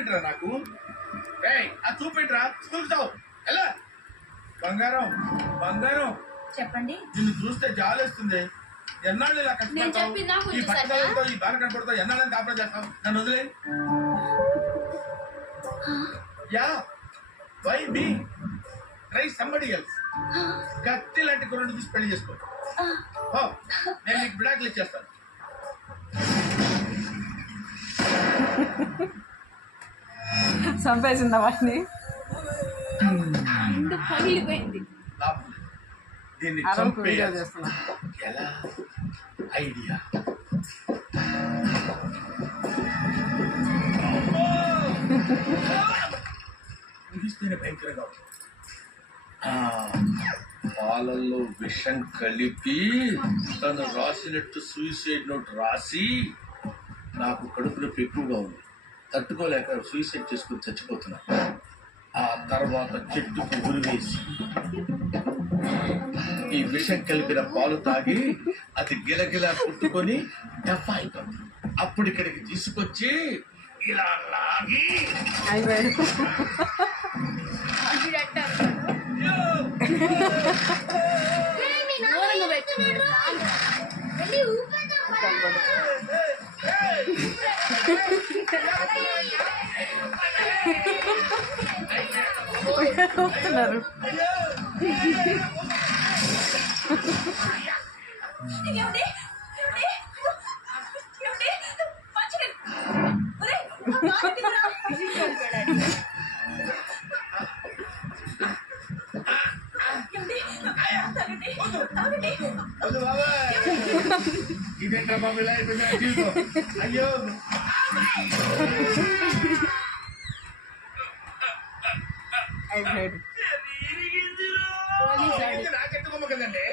ఏంట్రా నాకు? ఆ చూపేంట్రా? స్కూల్ చావు ఎలా? బంగారం బంగారం చెప్పండి. నిన్ను చూస్తే జాలేస్తుంది. ఎన్నాళ్ళు ఇలా కష్టపడతావు? ఈ పట్టుదలతో ఈ బాధ కనపడతావు. ఎన్నాళ్ళని కాపలా చేస్తావు? నన్ను వదిలే. Yeah why me try somebody else. కత్తి లాంటి కుర్రను చూసి పెళ్లి చేసుకో. నేను నీకు విడాకులు ఇచ్చేస్తాను. చంపేసిందా వాడిని? దీన్ని చంపేయాలి. ఎలా ఐడియా? ఊహిస్తేనే భయంకరంగా ఉంటుంది. పాలల్లో విషం కలిపి తను రాసినట్టు సూసైడ్ నోట్ రాసి నాకు కడుపు నొప్పి ఎక్కువగా ఉంది, తట్టుకోలేక సూసైడ్ చేసుకుని చచ్చిపోతున్నా. ఆ తర్వాత చెట్టుకు ఉరివేసి ఈ విషం కలిపిన పాలు తాగి అది గిలగిలా పుట్టుకొని డఫ్ అయిపోతుంది. అప్పుడు ఇక్కడికి తీసుకొచ్చి ఇలా లాగి వస్తున్నారు. ఇదేంట్రా బాబు ఇలా అయిపోయింది జీవితం? అయ్యో నాకెత్తుకోమ కదండి.